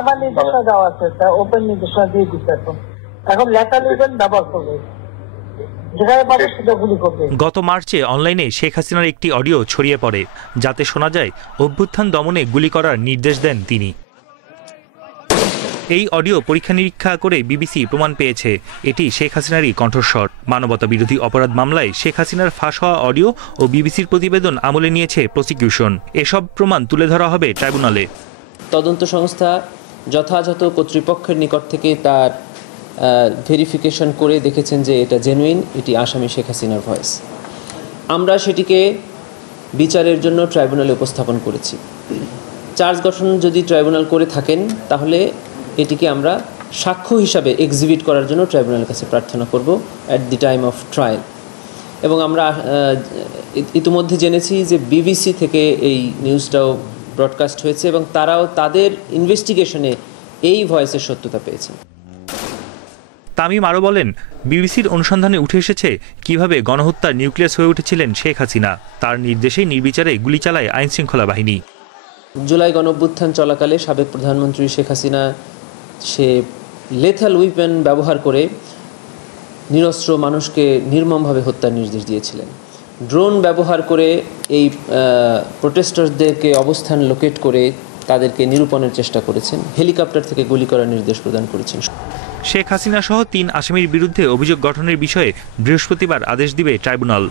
আমার নির্দেশনা দেওয়া আছে, ওপেন নির্দেশনা দিয়ে দিচ্ছে। এখন লেখা নিবেন ব্যবহার করবে, যেখানে পাবে সেটা গুলি করবে। গত মার্চে অনলাইনে শেখ হাসিনার একটি অডিও ছড়িয়ে পড়ে, যাতে শোনা যায় অভ্যুত্থান দমনে গুলি করার নির্দেশ দেন তিনি। এই অডিও পরীক্ষা নিরীক্ষা করে বিবিসি প্রমাণ পেয়েছে এটি শেখ হাসিনারই কণ্ঠস্বর। মানবতা বিরোধী অপরাধ মামলায় শেখ হাসিনার ফাঁস হওয়া অডিও ও বিবিসির প্রতিবেদন আমলে নিয়েছে প্রসিকিউশন। এসব প্রমাণ তুলে ধরা হবে ট্রাইব্যুনালে। তদন্ত সংস্থা যথাযথ কর্তৃপক্ষের নিকট থেকে তার ভেরিফিকেশন করে দেখেছেন যে এটা জেনুইন, এটি আসামি শেখ হাসিনার ভয়েস। আমরা সেটিকে বিচারের জন্য ট্রাইব্যুনালে উপস্থাপন করেছি। চার্জ গঠন যদি ট্রাইব্যুনাল করে থাকেন তাহলে এটিকে আমরা সাক্ষ্য হিসাবে এক্সিবিট করার জন্য ট্রাইব্যুনালের কাছে প্রার্থনা করব at the time of trial. এবং আমরা ইতিমধ্যে জেনেছি যে বিবিসি থেকে এই নিউজটাও ব্রডকাস্ট হয়েছে এবং তারাও তাদের ইনভেস্টিগেশনে এই ভয়েসের সত্যতা পেয়েছেন। তামিম আরও বলেন, বিবিসির অনুসন্ধানে উঠে এসেছে কিভাবে গণহত্যার নিউক্লিয়াস হয়ে উঠেছিলেন শেখ হাসিনা। তার নির্দেশেই নির্বিচারে গুলি চালায় আইনশৃঙ্খলা বাহিনী। জুলাই গণঅভ্যুত্থান চলাকালে সাবেক প্রধানমন্ত্রী শেখ হাসিনা সে লেথাল উইপেন ব্যবহার করে নিরস্ত্র মানুষকে নির্মমভাবে হত্যার নির্দেশ দিয়েছিলেন। ড্রোন ব্যবহার করে এই প্রোটেস্টারদেরকে অবস্থান লোকেট করে তাদেরকে নিরূপণের চেষ্টা করেছেন। হেলিকপ্টার থেকে গুলি করার নির্দেশ প্রদান করেছেন। শেখ হাসিনা সহ 3 আসামির বিরুদ্ধে অভিযোগ গঠনের বিষয়ে বৃহস্পতিবার আদেশ দিবে ট্রাইব্যুনাল।